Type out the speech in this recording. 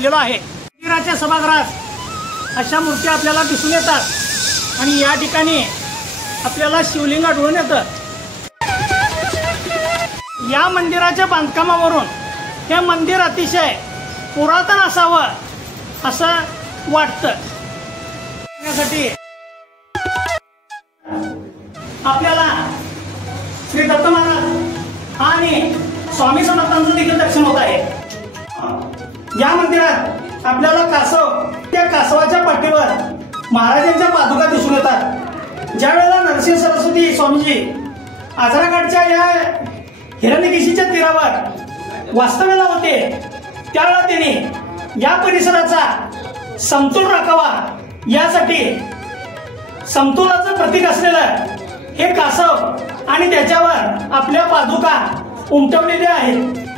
आलेलो आहे। मंदिराच्या सभागृहात अशा मूर्ती आपल्याला दिसून येतात आणि या ठिकाणी आपल्याला शिवलिंग आढळून येतं। या मंदिराच्या बांधकामावरून हे मंदिर अतिशय पुरातन असावं असं वाटतं। त्यासाठी आपल्याला श्री दत्त महाराज आणि स्वामी समर्थांचं देखील दर्शन होत आहे। या मंदिरात आपल्याला कासव, त्या कासवाच्या पाठीवर महाराजांच्या पादुका दिसून येतात। ज्या वेळेला नरसिंह सरस्वती स्वामीजी आजराघाटच्या या हिरण्यकेशीच्या तीरावर वास्तव्याला होते, त्यावेळेला त्यांनी या परिसराचा समतोल राखावा यासाठी समतोलाचं प्रतीक असलेलं हे कासव आणि त्याच्यावर आपल्या पादुका उमटवलेल्या आहेत।